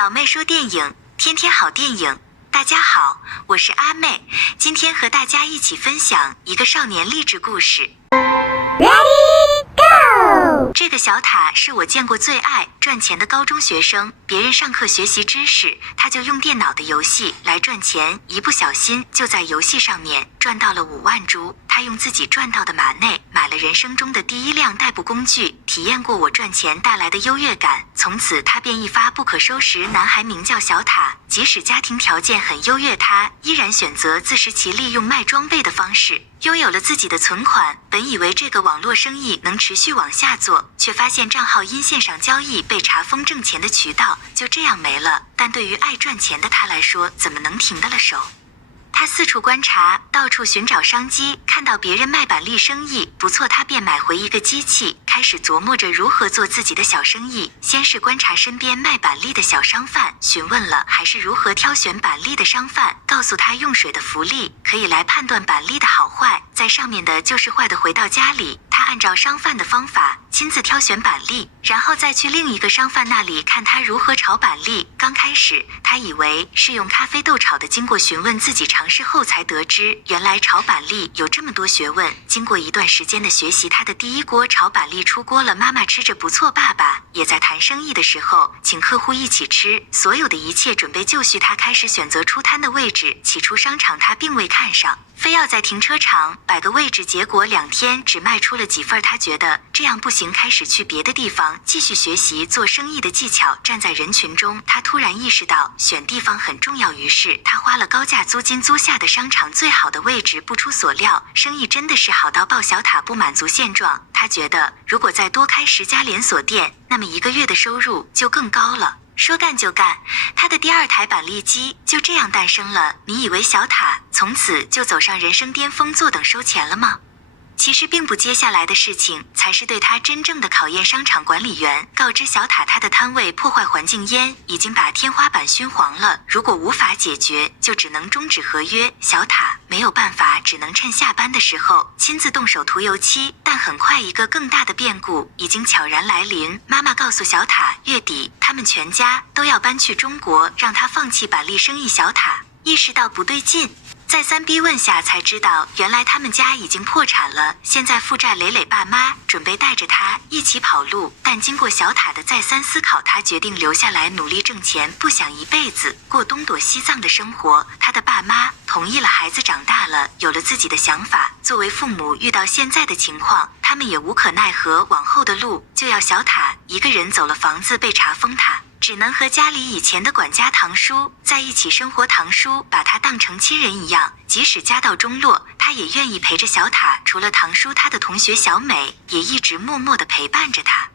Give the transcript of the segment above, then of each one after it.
老妹说电影，天天好电影。大家好，我是阿妹，今天和大家一起分享一个少年励志故事。Ready go！ 这个小塔是我见过最爱赚钱的高中学生，别人上课学习知识，他就用电脑的游戏来赚钱，一不小心就在游戏上面赚到了5万铢。他用自己赚到的马内买了人生中的第一辆代步工具，体验过我赚钱带来的优越感，从此他便一发不可收拾。男孩名叫小塔，即使家庭条件很优越，他依然选择自食其力，用卖装备的方式拥有了自己的存款。本以为这个网络生意能持续往下做，却发现账号因线上交易被查封，挣钱的渠道就这样没了。但对于爱赚钱的他来说，怎么能停得了手？他四处观察，到处寻找商机，看到别人卖板栗生意不错，他便买回一个机器，开始琢磨着如何做自己的小生意。先是观察身边卖板栗的小商贩，询问了还是如何挑选板栗的商贩，告诉他用水的浮力可以来判断板栗的好坏，在上面的就是坏的。回到家里，他按照商贩的方法亲自挑选板栗，然后再去另一个商贩那里看他如何炒板栗。刚开始他以为是用咖啡豆炒的，经过询问自己尝试后才得知，原来炒板栗有这么多学问。经过一段时间的学习，他的第一锅炒板栗出锅了，妈妈吃着不错，爸爸也在谈生意的时候请客户一起吃，所有的一切准备就绪，他开始选择出摊的位置。起初商场他并未看上，非要在停车场摆个位置，结果2天只卖出了几份，他觉得这样不行，开始去别的地方继续学习做生意的技巧。站在人群中，他突然意识到选地方很重要，于是他花了高价租金租下的商场最好的位置。不出所料，生意真的是好到爆。小塔不满足现状，他觉得如果再多开10家连锁店，那么1个月的收入就更高了。说干就干，他的第2台板栗机就这样诞生了。你以为小塔从此就走上人生巅峰，坐等收钱了吗？其实并不，接下来的事情才是对他真正的考验。商场管理员告知小塔，他的摊位破坏环境，烟已经把天花板熏黄了，如果无法解决，就只能终止合约。小塔没有办法，只能趁下班的时候亲自动手涂油漆。但很快一个更大的变故已经悄然来临，妈妈告诉小塔，月底他们全家都要搬去中国，让他放弃板栗生意。小塔意识到不对劲，再三逼问下才知道，原来他们家已经破产了，现在负债累累，爸妈准备带着他一起跑路。但经过小塔的再三思考，他决定留下来努力挣钱，不想一辈子过东躲西藏的生活。他的爸妈同意了，孩子长大了，有了自己的想法。作为父母，遇到现在的情况，他们也无可奈何，往后的路就要小塔一个人走了，房子被查封，他只能和家里以前的管家堂叔在一起生活。堂叔把他当成亲人一样，即使家道中落，他也愿意陪着小塔。除了堂叔，他的同学小美也一直默默地陪伴着他。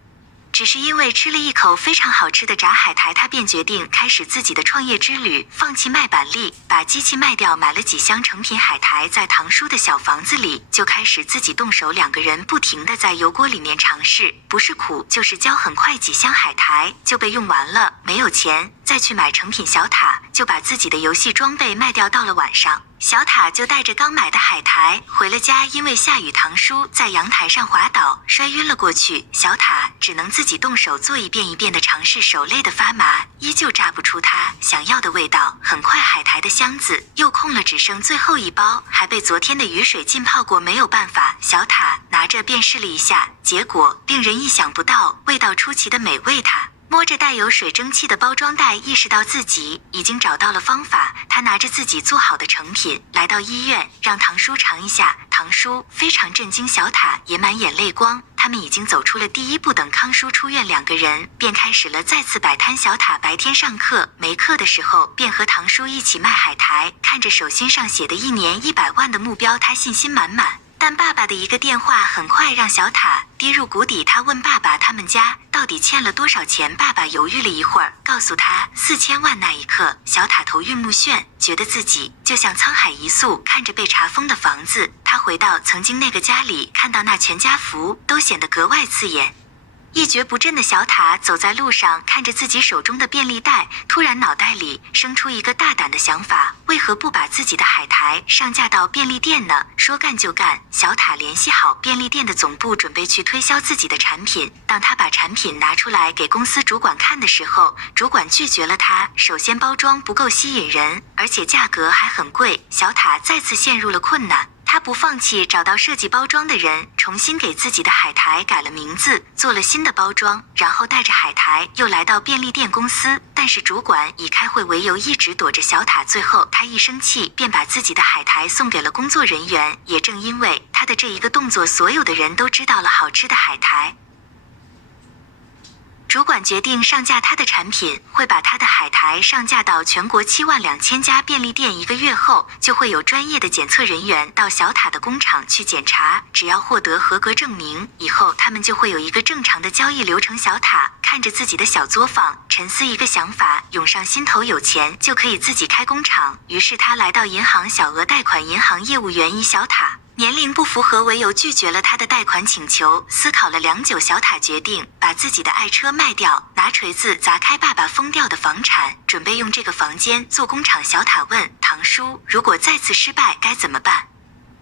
只是因为吃了一口非常好吃的炸海苔，他便决定开始自己的创业之旅，放弃卖板栗，把机器卖掉，买了几箱成品海苔，在堂叔的小房子里就开始自己动手。2个人不停地在油锅里面尝试，不是苦就是焦，很快几箱海苔就被用完了，没有钱再去买成品。小塔就把自己的游戏装备卖掉。到了晚上，小塔就带着刚买的海苔回了家，因为下雨，堂叔在阳台上滑倒摔晕了过去，小塔只能自己动手做，一遍一遍的尝试，手累得发麻，依旧炸不出他想要的味道。很快海苔的箱子又空了，只剩最后1包，还被昨天的雨水浸泡过，没有办法，小塔拿着便试了一下，结果令人意想不到，味道出奇的美味。他摸着带有水蒸气的包装袋，意识到自己已经找到了方法。他拿着自己做好的成品来到医院，让堂叔尝一下。堂叔非常震惊，小塔也满眼泪光。他们已经走出了第一步，等康叔出院，2个人便开始了再次摆摊。小塔白天上课，没课的时候便和堂叔一起卖海苔。看着手心上写的1年100万的目标，他信心满满。但爸爸的一个电话很快让小塔跌入谷底。他问爸爸，他们家到底欠了多少钱？爸爸犹豫了一会儿，告诉他4000万。那一刻，小塔头晕目眩，觉得自己就像沧海一粟。看着被查封的房子，他回到曾经那个家里，看到那全家福都显得格外刺眼。一蹶不振的小塔走在路上，看着自己手中的便利袋，突然脑袋里生出一个大胆的想法，为何不把自己的海苔上架到便利店呢？说干就干，小塔联系好便利店的总部，准备去推销自己的产品。当他把产品拿出来给公司主管看的时候，主管拒绝了他。首先包装不够吸引人，而且价格还很贵，小塔再次陷入了困难。他不放弃找到设计包装的人，重新给自己的海苔改了名字，做了新的包装，然后带着海苔又来到便利店公司。但是主管以开会为由一直躲着小塔，最后他一生气便把自己的海苔送给了工作人员。也正因为他的这一个动作，所有的人都知道了好吃的海苔。主管决定上架他的产品，会把他的海苔上架到全国72000家便利店，1个月后就会有专业的检测人员到小塔的工厂去检查，只要获得合格证明，以后他们就会有一个正常的交易流程。小塔看着自己的小作坊，沉思一个想法涌上心头，有钱就可以自己开工厂。于是他来到银行小额贷款，银行业务员以小塔年龄不符合为由拒绝了他的贷款请求。思考了良久，小塔决定把自己的爱车卖掉，拿锤子砸开爸爸封掉的房产，准备用这个房间做工厂。小塔问堂叔，如果再次失败该怎么办？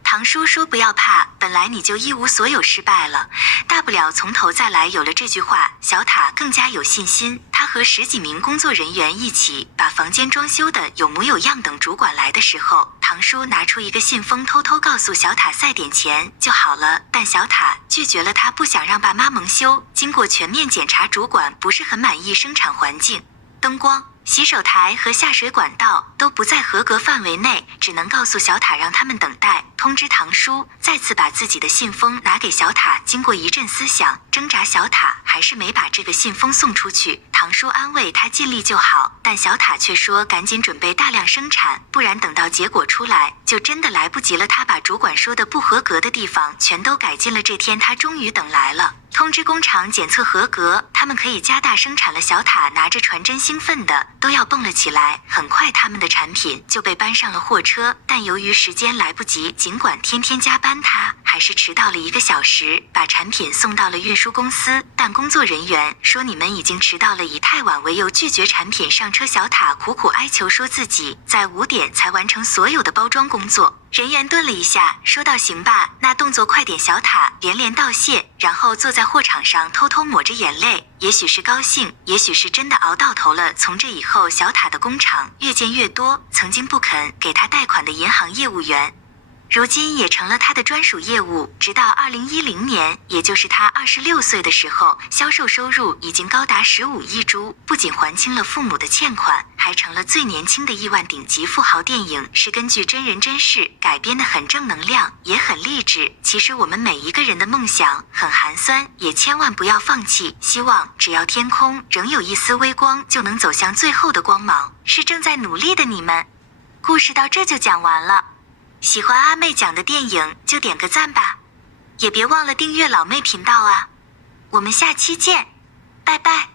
堂叔说，不要怕，本来你就一无所有，失败了，大不了从头再来。有了这句话，小塔更加有信心。他和10几名工作人员一起把房间装修的有模有样。等主管来的时候，堂叔拿出一个信封，偷偷告诉小塔塞点钱就好了。但小塔拒绝了，他不想让爸妈蒙羞。经过全面检查，主管不是很满意生产环境、灯光、洗手台和下水管道都不在合格范围内，只能告诉小塔让他们等待，通知堂叔。再次把自己的信封拿给小塔，经过一阵思想挣扎，小塔还是没把这个信封送出去。堂叔安慰他尽力就好，但小塔却说赶紧准备大量生产，不然等到结果出来就真的来不及了。他把主管说的不合格的地方全都改进了。这天他终于等来了，通知工厂检测合格，他们可以加大生产了。小塔拿着传真，兴奋的都要蹦了起来。很快他们的产品就被搬上了货车，但由于时间来不及，尽管天天加班，他还是迟到了1个小时，把产品送到了运输公司。但工作人员说你们已经迟到了，以太晚为由拒绝产品上车。小塔苦苦哀求，说自己在5点才完成所有的包装工作。人员顿了一下，说道行吧，那动作快点。小塔连连道谢，然后坐在货场上偷偷抹着眼泪，也许是高兴，也许是真的熬到头了。从这以后，小塔的工厂越建越多，曾经不肯给他贷款的银行业务员如今也成了他的专属业务。直到2010年，也就是他26岁的时候，销售收入已经高达15亿铢，不仅还清了父母的欠款，还成了最年轻的亿万顶级富豪。电影是根据真人真事改编的，很正能量，也很励志。其实我们每一个人的梦想很寒酸，也千万不要放弃。希望只要天空仍有一丝微光，就能走向最后的光芒。是正在努力的你们。故事到这就讲完了。喜欢阿妹讲的电影就点个赞吧，也别忘了订阅老妹频道啊！我们下期见，拜拜。